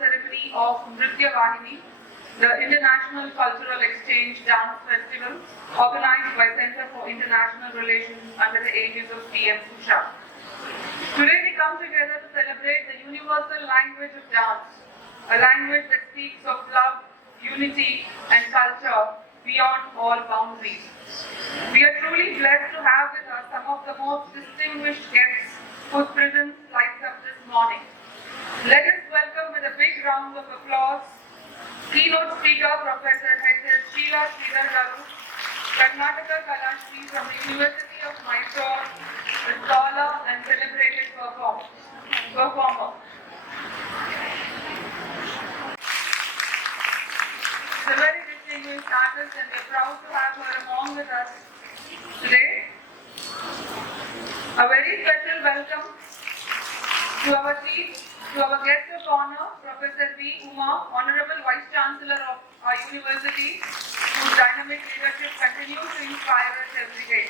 ceremony of Nritya Vahini, the International Cultural Exchange Dance Festival organized by Center for International Relations under the aegis of Spmvv. Today we come together to celebrate the universal language of dance, a language that speaks of love, unity and culture beyond all boundaries. We are truly blessed to have with us some of the most distinguished guests whose presence lights up this morning. Let us welcome with a big round of applause keynote speaker Professor Dr. Sheila Sridhar Garu, Karnataka Kalashri from the University of Mysore, a scholar and celebrated performer. She's a very distinguished artist and we are proud to have her among with us today. A very special welcome to our guest of honor, Professor V. Uma, Honorable Vice Chancellor of our university, whose dynamic leadership continues to inspire us every day.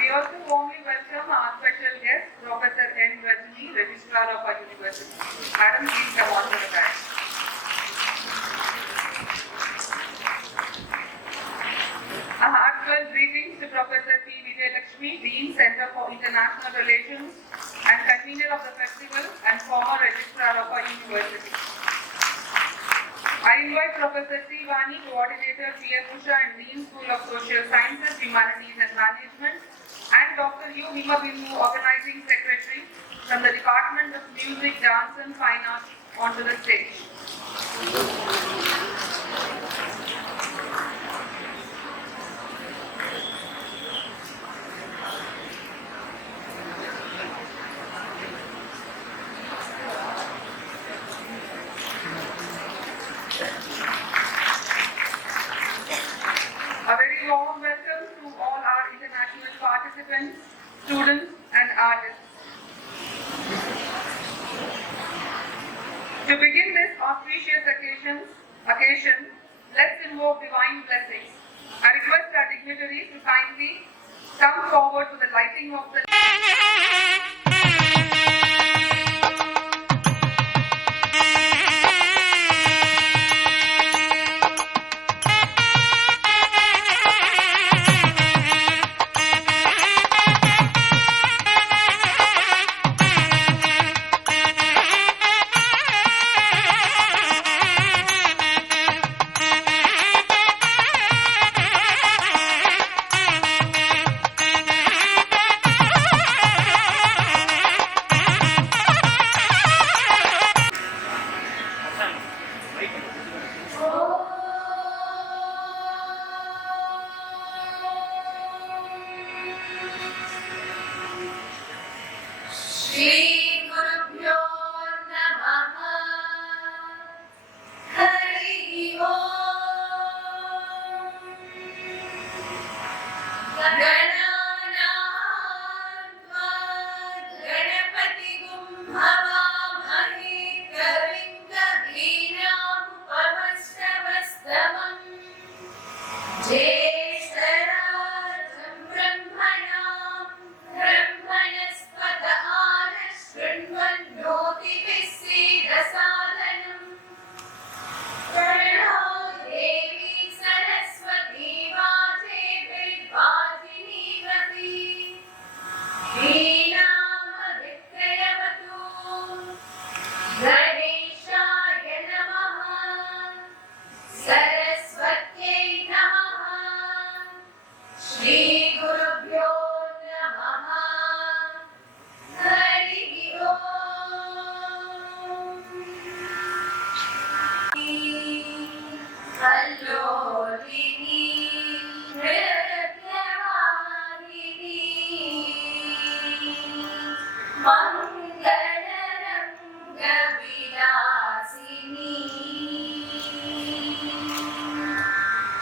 We also warmly welcome our special guest, Professor Nritya Vahini, Registrar of our University. Madam, please come on to the back. A heartfelt greetings to Professor P. Vijayalakshmi, Dean, Center for International Relations and convener of the festival and former Registrar of our University. I invite Professor C. Vani, Coordinator, P.M. Usha and Dean School of Social Sciences, Humanities and Management, and Dr. U. Himabindu, Organizing Secretary from the Department of Music, Dance and Fine Arts onto the stage. A very warm welcome to all our international participants, students and artists. To begin this auspicious occasion, let's invoke divine blessings. I request our dignitaries to kindly come forward to the lighting of the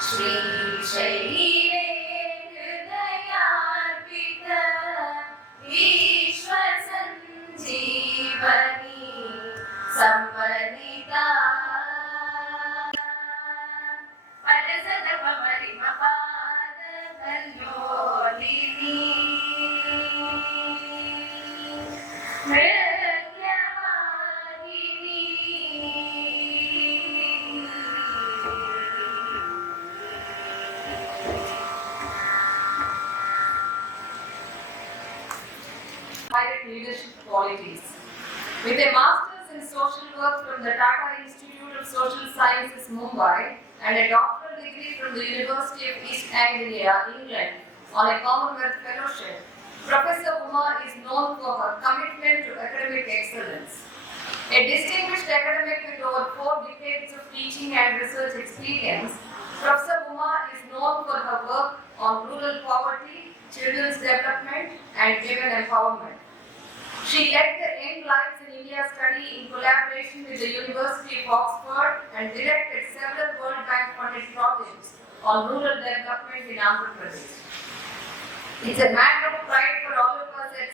श्रीशैले हृदयार्पित ईश्वर संजीवनी संवनिता पदसदपमरिमपाद कल्लोलिनी नृत्य वाहिनी leadership qualities. With a master's in social work from the Tata Institute of Social Sciences, Mumbai, and a doctoral degree from the University of East Anglia, England, on a Commonwealth Fellowship, Professor Uma is known for her commitment to academic excellence. A distinguished academic with over 4 decades of teaching and research experience, Professor Uma is known for her work on rural poverty, children's development, and women empowerment. She led the Young Lives in India study in collaboration with the University of Oxford and directed several World Bank funded projects on rural development in Andhra Pradesh. It's a matter of pride for all of us at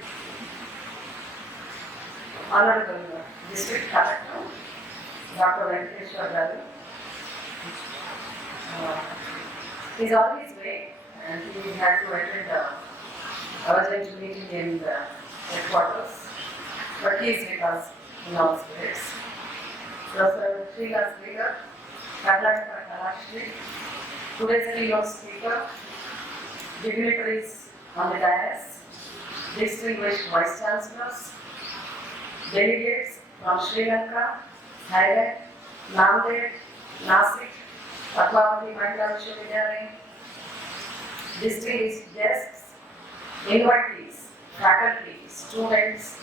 Honorable District Collector, Dr. Venkateshwar Garu. He's on his way and he had to attend a urgent meeting in the headquarters, but he is with us in our spirits. Professor Srila Speaker, Karnataka Kalashri, today's keynote speaker, dignitaries on the dais, distinguished vice chancellors, delegates from Sri Lanka, Thailand, Nanded, Nasik, Padmavati Mahila Vishwavidyalaya, distinguished guests, invitees, faculty, students,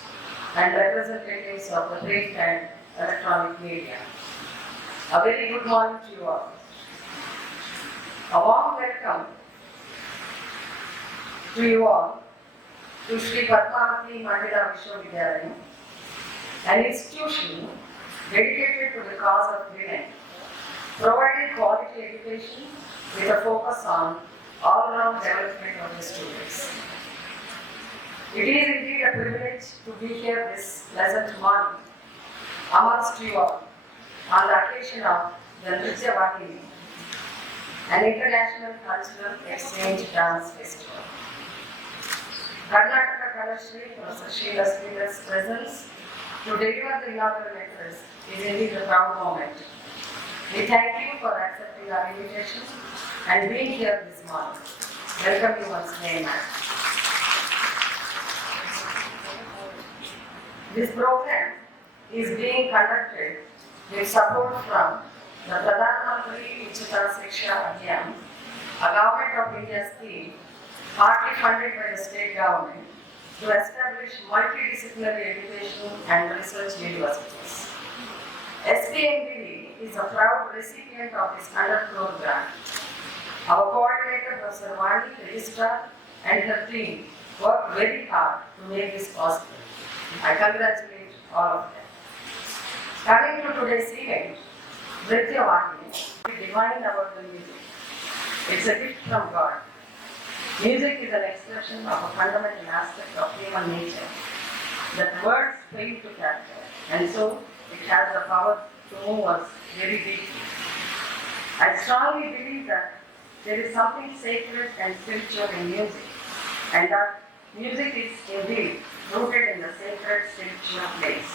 and representatives of the print and electronic media. A very good morning to you all. A warm welcome to you all to Sri Padmavati Mahila Vishwavidyalaya, an institution dedicated to the cause of women, providing quality education with a focus on all-round development of the students. It is indeed a privilege to be here this pleasant morning amongst you all on the occasion of the Nritya Vahini, an international cultural exchange dance festival. Karnataka Kalashri, Professor Srila Sridhar's presence to deliver the inaugural lectures is indeed a proud moment. We thank you for accepting our invitation and being here this morning. Welcome you once again, ma'am. This program is being conducted with support from the Pradhan Mantri Uchita Shiksha Abhiyan, a Government of India scheme partly funded by the state government to establish multidisciplinary education and research universities. Spmvv is a proud recipient of this 100 crore grant. Our coordinator, Professor Vahini, Registrar, and her team worked very hard to make this possible. I congratulate all of them. Coming to today's event, Nritya Vahini is divine about the music. It's a gift from God. Music is an expression of a fundamental aspect of human nature that words fail to capture, and so it has the power to move us very deeply. I strongly believe that there is something sacred and spiritual in music, and that music is indeed rooted in the sacred spiritual place.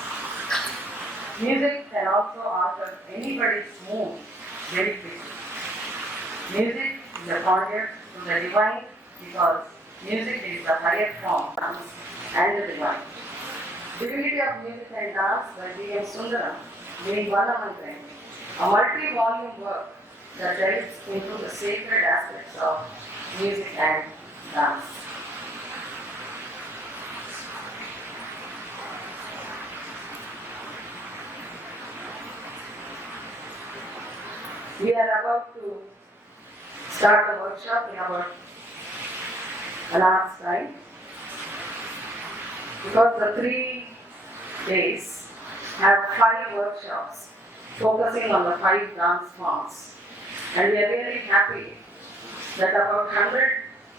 Music can also alter anybody's mood very quickly. Music is a conduit to the divine because music is the higher form and the divine. Divinity of Music and Dance by D.M. Sundaram being one among them, a multi-volume work that delves into the sacred aspects of music and dance. We are about to start the workshop in about an hour's time. Because the 3 days have 5 workshops focusing on the 5 dance forms. And we are really happy that about 100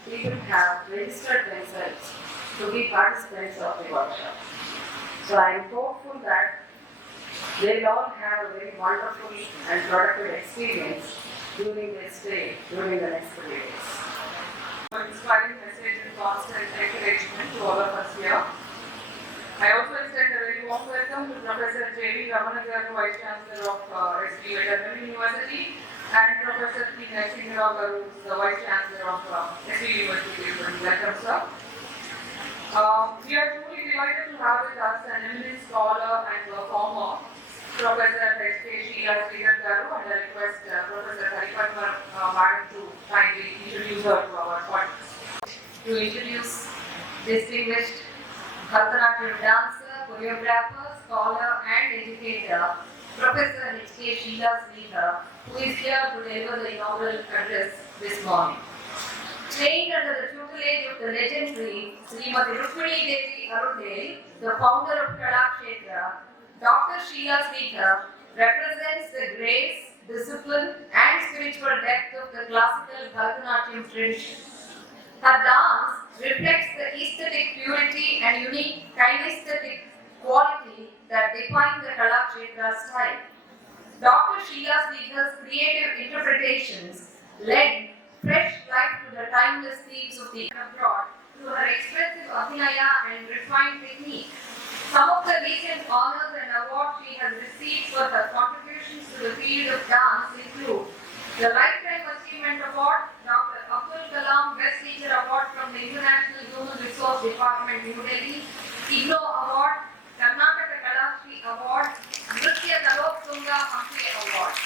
people have registered themselves to be participants of the workshop. So I am hopeful that they will all have a very wonderful and productive experience during their stay during the next 3 days. For inspiring message and constant encouragement to all of us here. I also extend a very warm welcome to Professor J.V. Ramanagaru, Vice Chancellor of SBU at University, and Professor P. Nritya Vahini, the Vice Chancellor of SBU University. Welcome, sir. We are truly delighted to have with us an eminent scholar and performer, Professor S.K. Sheila Sridhar Garu, and I request Professor Haripadma Madam to kindly introduce her to our audience. To introduce distinguished Bharatanatyam dancer, choreographer, scholar and educator, Professor H.K. Sheila Sridhar, who is here to deliver the inaugural address this morning. Trained under the tutelage of the legendary Srimati Rukmini Devi Arundale, the founder of Kalakshetra, Dr. Sheila Sridhar represents the grace, discipline and spiritual depth of the classical Bharatanatyam tradition. Her dance reflects the aesthetic purity and unique kinesthetic quality that define the Kalakshetra style. Dr. Sheila Sridhar's creative interpretations led fresh light to the timeless themes of the abroad through her expressive abhinaya and refined technique. Some of the recent honors and awards she has received for her contributions to the field of dance include the Lifetime Achievement Award, Dr. Abdul Kalam Best Teacher Award from the International Human Resource Department, New Delhi, IGNO Award, Karnataka Kalashri Award, Nritya Kaloktunga Hampi Award.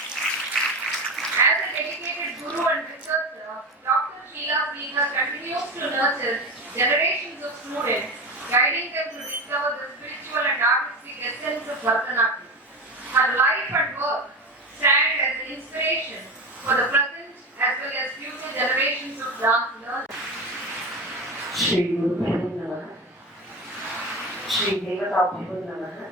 As a dedicated guru and researcher, Dr. Sheila Sridhar continues to nurture generations of students, guiding them to discover the spiritual and artistic essence of Bharatanatyam. Her life and work stand as an inspiration for the present as well as future generations of dance learners. Shri Guru Namaha, Shri Devatabhyo Namaha.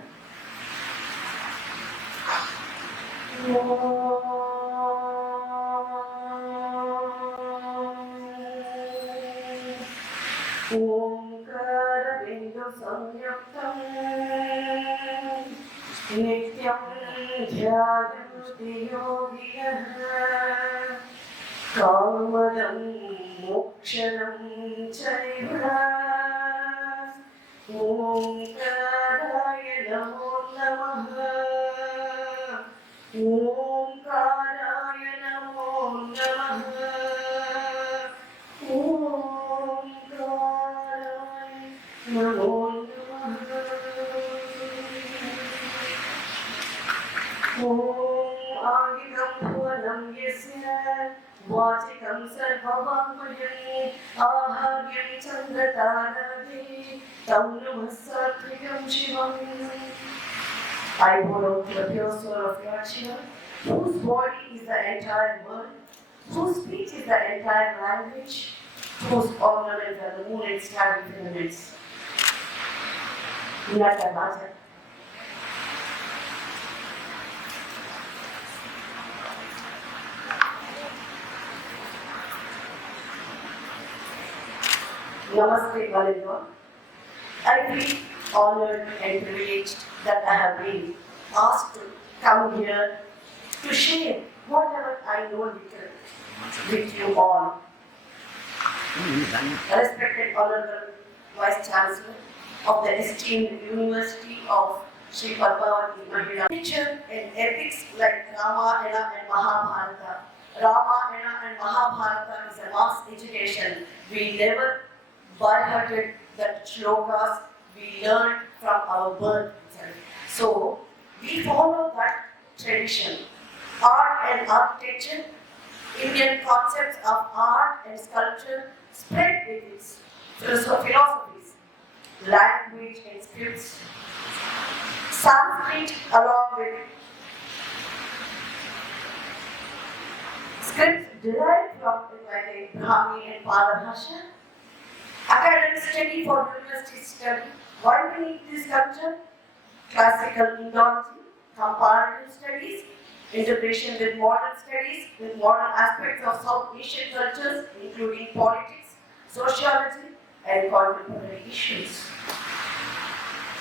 Omkara Bindu Samyuktam Nityam Dhyayanti Yogiyah Kamadam Mokshanam Chaiva Omkaraya Namo Namaha Omkaraya Namo Namaha Omkaraya Namo Namaha Om Agidam Bhuvanam Yasya Vachikam Sarvamamaya Aharyam Chandratarade Tam Namasatriyam Shivam. I pour out the pure soul of Lord Shiva, whose body is the entire world, whose speech is the entire language, whose ornaments are the moon and starry filaments. Nataraja. Namaste, one and all. I feel honored and privileged that I have been asked to come here to share whatever I know little with you all. Respected Honorable Vice Chancellor of the esteemed University of Sri Padmavati Mahila. Literature and epics like Ramayana and Mahabharata. Ramayana and Mahabharata is a mass education. We never by-hearted the shlokas we learned from our birth itself. So, we follow that tradition. Art and architecture, Indian concepts of art and sculpture spread with its philosophies, language and scripts. Sanskrit along with scripts derived from like Brahmi and Parabhasha. Academic study for university study. Why we need this culture? Classical Indology, comparative studies, integration with modern studies, with modern aspects of South Asian cultures, including politics, sociology, and contemporary issues.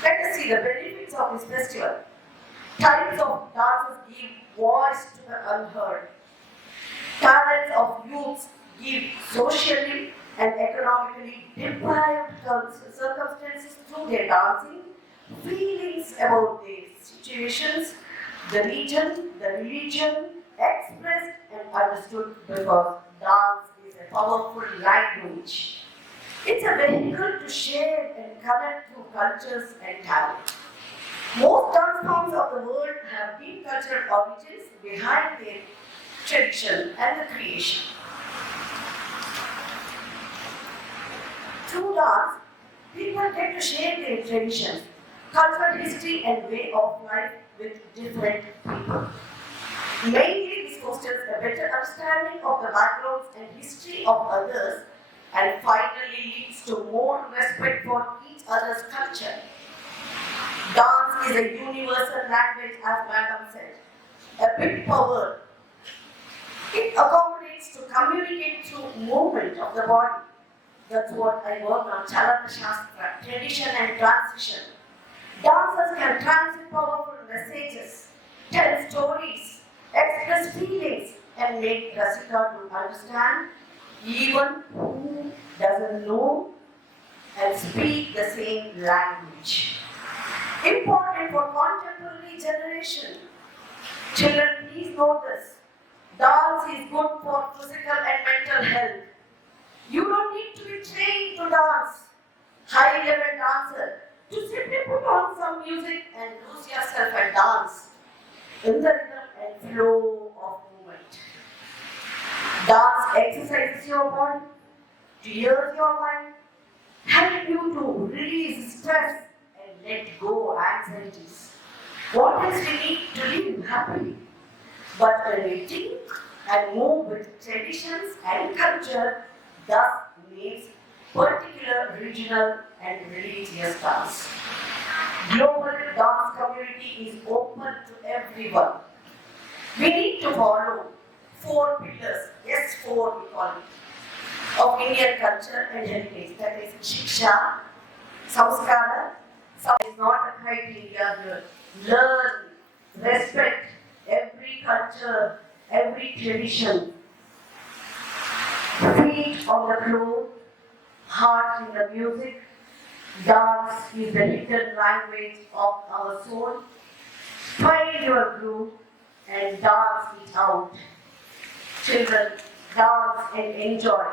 Let us see the benefits of this festival. Types of dances give voice to the unheard. Talents of youths give socially and economically deprived circumstances through their dancing, feelings about their situations, the region, the religion, expressed and understood because dance is a powerful language. It's a vehicle to share and connect through cultures and talent. Most dance forms of the world have deep cultural origins behind their tradition and the creation. Through dance, people get to share their traditions, cultural history and way of life with different people. Mainly this fosters a better understanding of the backgrounds and history of others and finally leads to more respect for each other's culture. Dance is a universal language, as Madam said, a big power. It accommodates to communicate through movement of the body. That's what I work on, Chalana Shastra, tradition and transition. Dancers can transmit powerful messages, tell stories, express feelings, and make Rasika to understand even who doesn't know and speak the same language. Important for contemporary generation. Children, please know this. Dance is good for physical and mental health. You don't need to be trained to dance. High-level dancer to simply put on some music and lose yourself and dance in the rhythm and flow of movement. Dance exercises your body, clears your mind, help you to release stress and let go anxieties. What else we need to live happily? But when we think and move with traditions and culture, thus means particular regional and religious dance. Global dance community is open to everyone. We need to follow 4 pillars, yes, 4 we call it, of Indian culture and heritage. That is Shiksha, Samskara. Is not a criteria. Learn, respect every culture, every tradition. Feet on the floor, heart in the music. Dance is the hidden language of our soul. Find your groove and dance it out. Children, dance and enjoy.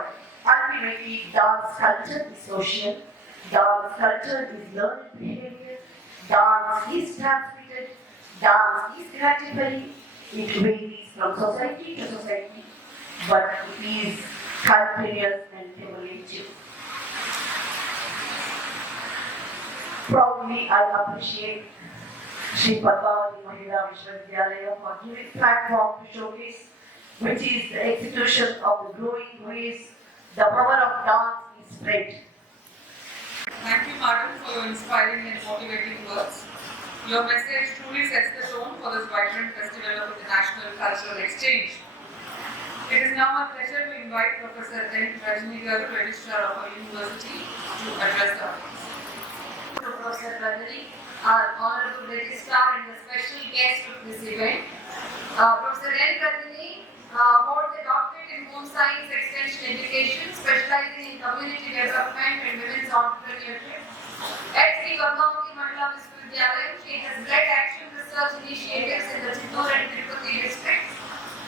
Ultimately, dance culture is social. Dance culture is learned behavior. Dance is transmitted. Dance is gratifying. It varies from society to society, but it is continuous and cumulative. Proudly, I appreciate Shri Padmavati Mahila Vishwavidyalaya for giving platform to showcase, which is the execution of the growing ways the power of dance is spread. Thank you, Madam, for your inspiring and motivating words. Your message truly sets the tone for this vibrant festival of international cultural exchange. It is now my pleasure to invite Professor Nritya Vahini, Registrar of our University, to address the audience. Professor Vahini, our Honorable Registrar and the special guest of this event. Professor Nritya Vahini holds a doctorate in home science extension education, specializing in community development and women's entrepreneurship. At Sri Padmavati Mahila Vishwavidyalaya, she has led action research initiatives in the Chittoor and Tirupati districts.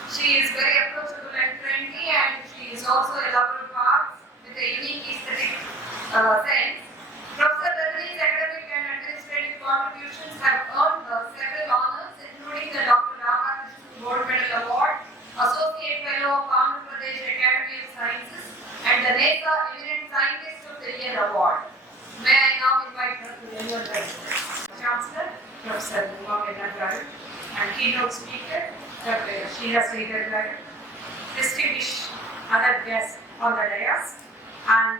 She is very approachable and friendly, and she is also a lover of arts with a unique aesthetic sense. Professor Vahini's academic and administrative contributions have earned her several honors, including the Dr. Ramakrishnan Gold Medal Award, Associate Fellow of Andhra Pradesh Academy of Sciences, and the NESA Eminent Scientist of the Year Award. May I now invite her to deliver the address. Chancellor, Professor Nritya, and keynote speaker, Dr. Sheila Sridhar, distinguished other guests on the dais, and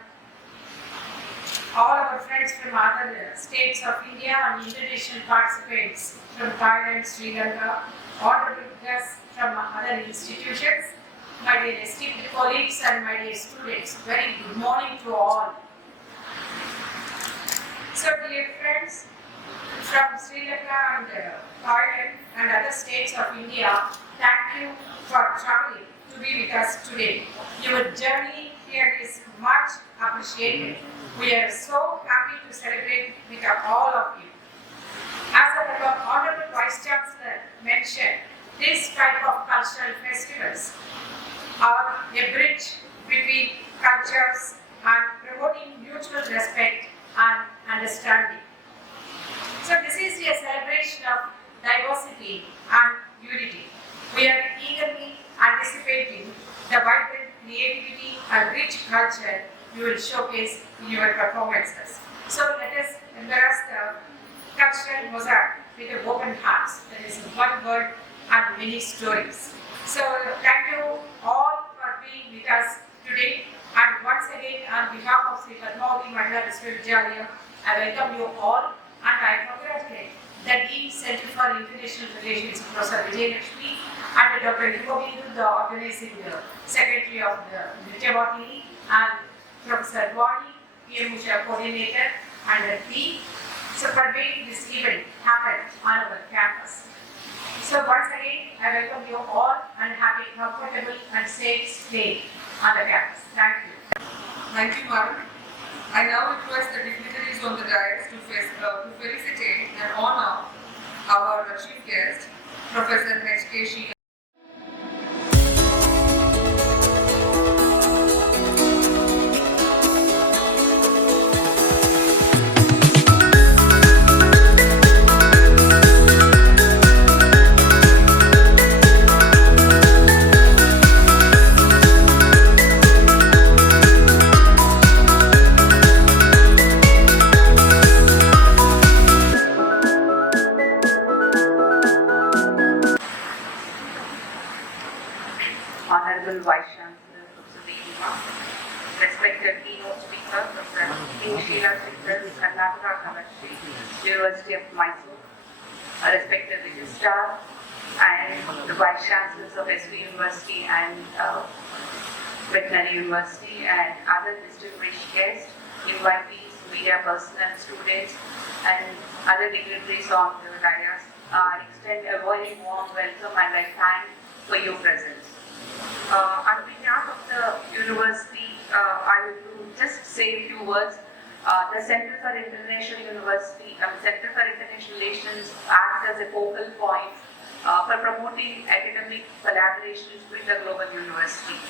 all our friends from other states of India and international participants from Thailand, Sri Lanka, honorable guests from other institutions, my dear esteemed colleagues and my dear students, very good morning to all. So dear friends, from Sri Lanka and Thailand and other states of India, thank you for traveling to be with us today. Your journey here is much appreciated. We are so happy to celebrate with all of you. As our Honorable Vice Chancellor mentioned, this type of cultural festivals are a bridge between cultures and promoting mutual respect and understanding. So this is a celebration of diversity and unity. We are eagerly anticipating the vibrant creativity and rich culture you will showcase in your performances. So let us embrace the cultural mosaic with open hearts. There is one word and many stories. So thank you all for being with us today. And once again, on behalf of Sri Padmavati Mahila Viswavidyalaya, I welcome you all and I congratulate the Dean Center for International Relations, Professor Vijay Lakshmi, and Dr. Nritya, the organizing secretary of the Nritya Vahini, and Professor Vahini, PM coordinator, and the team. So for making this event happen on our campus. So once again, I welcome you all and have a comfortable and safe stay on the campus. Thank you. Thank you, Madam. I now request the dignitaries on the dais to felicitate and honor our chief guest, Professor H.K. Sheila. Honorable Vice Chancellor, Professor Deema, respected keynote speaker, Professor Sheila Singh, Karnataka Kalashi, University of Mysore, respected registrar, and the Vice Chancellors of SV University and Veterinary University, and other distinguished guests, invitees, media personnel, students, and other dignitaries on the dais. I extend a very warm welcome and I thank for your presence. On behalf of the university, I will just say a few words. The Center for International Relations acts as a focal point for promoting academic collaborations with the global university.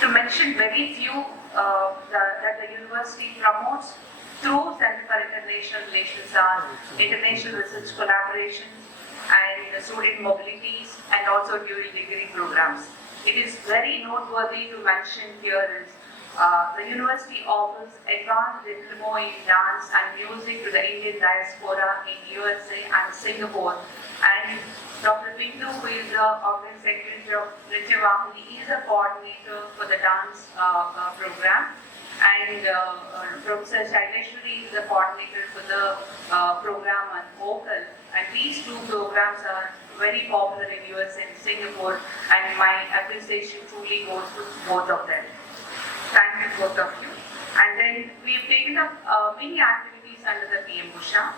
To mention very few that the university promotes through Center for International Relations are international research collaborations and student mobilities and also dual degree programs. It is very noteworthy to mention here is the university offers advanced diploma in dance and music to the Indian diaspora in USA and Singapore. And Dr. Bindu, who is the organizing secretary of Nritya Vahini, is a coordinator for the dance program. And Professor Shaileshwari is the coordinator for the program on vocal. And these two programs are very popular in US and Singapore, and my appreciation truly goes to both of them. Thank you, both of you. And then we've taken up many activities under the PM Bhushan,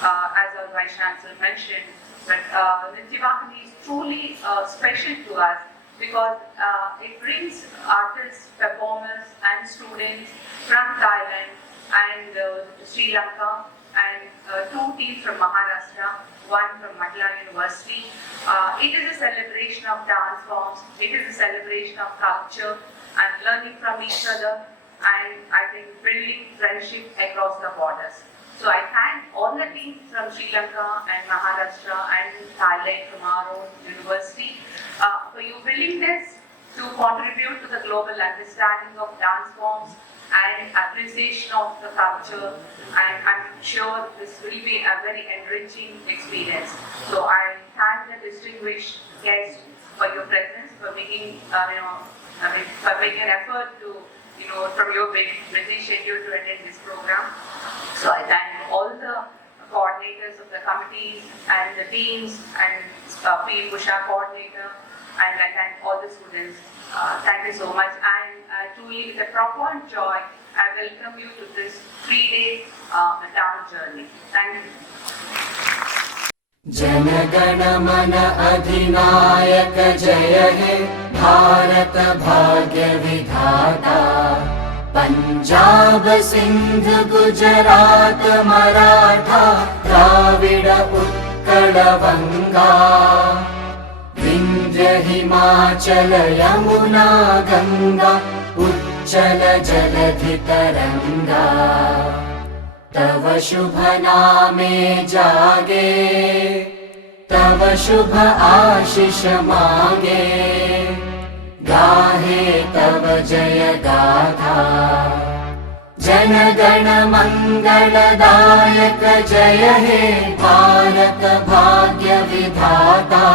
as our Vice Chancellor mentioned. But Nritya Vahini is truly special to us because it brings artists, performers, and students from Thailand and Sri Lanka, and two teams from Maharashtra, one from Mahila University. It is a celebration of dance forms, it is a celebration of culture and learning from each other, and I think building friendship across the borders. So I thank all the teams from Sri Lanka and Maharashtra and Thailand from our own university for your willingness to contribute to the global understanding of dance forms and appreciation of the culture, and I'm sure this will be a very enriching experience. So I thank the distinguished guests for your presence, for making for making an effort to from your busy schedule to attend this program. So I thank all the coordinators of the committees and the deans and P. Usha coordinator, and I thank all the students. Thank you so much, and truly with a profound joy, I welcome you to this 3-day town journey. Thank you. जनगण मन अधिनायक जय हे भारत भाग्य विधाता पंजाब सिंध गुजरात मराठा द्राविड उत्कल बंगा विंध्य हिमाचल यमुना गंगा उच्चल जलधि तरंगा तव शुभ नामे जागे तव शुभ आशीष मांगे गाहे तव जय गाथा जन गण मंगलदायक जय हे भारत भाग्य विधाता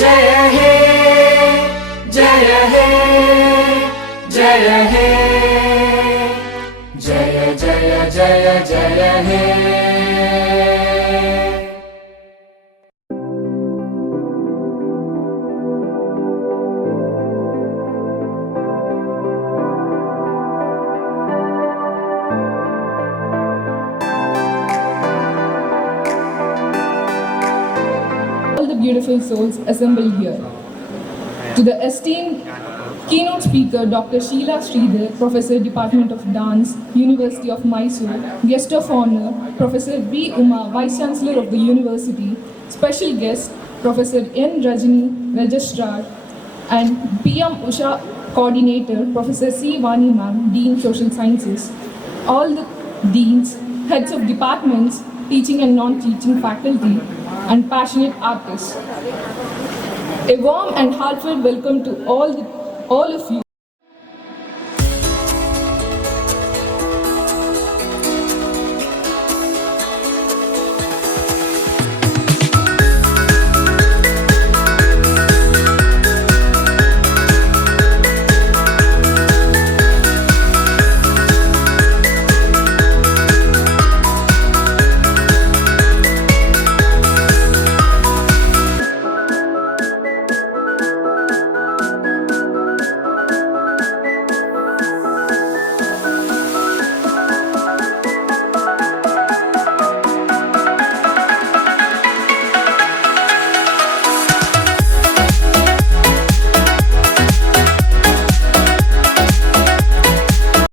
जय हे जय हे जय हे जय जय जय जय हे all the beautiful souls assembled here. To the esteemed keynote speaker, Dr. Sheila Sridhar, Professor, Department of Dance, University of Mysore, Guest of Honor, Professor V. Uma, Vice Chancellor of the University, Special Guest, Professor N. Rajini, Registrar, and PM Usha Coordinator, Professor C. Vani Ma'am, Dean Social Sciences, all the deans, heads of departments, teaching and non-teaching faculty, and passionate artists. A warm and heartfelt welcome to all of you